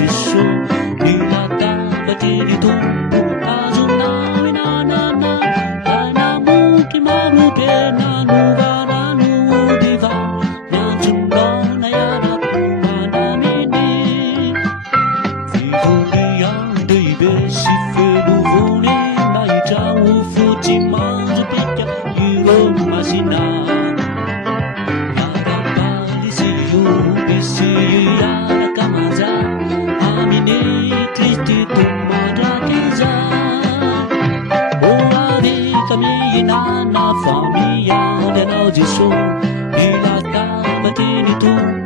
jiso nilata batili tumpu azuna na na na na muti marute na nuvara nudiva nyanjundo na yara kumana mini vivoria debe si feluvone na itawu fuji manzo pika iro masina na familia de nós de som e lá tá batendo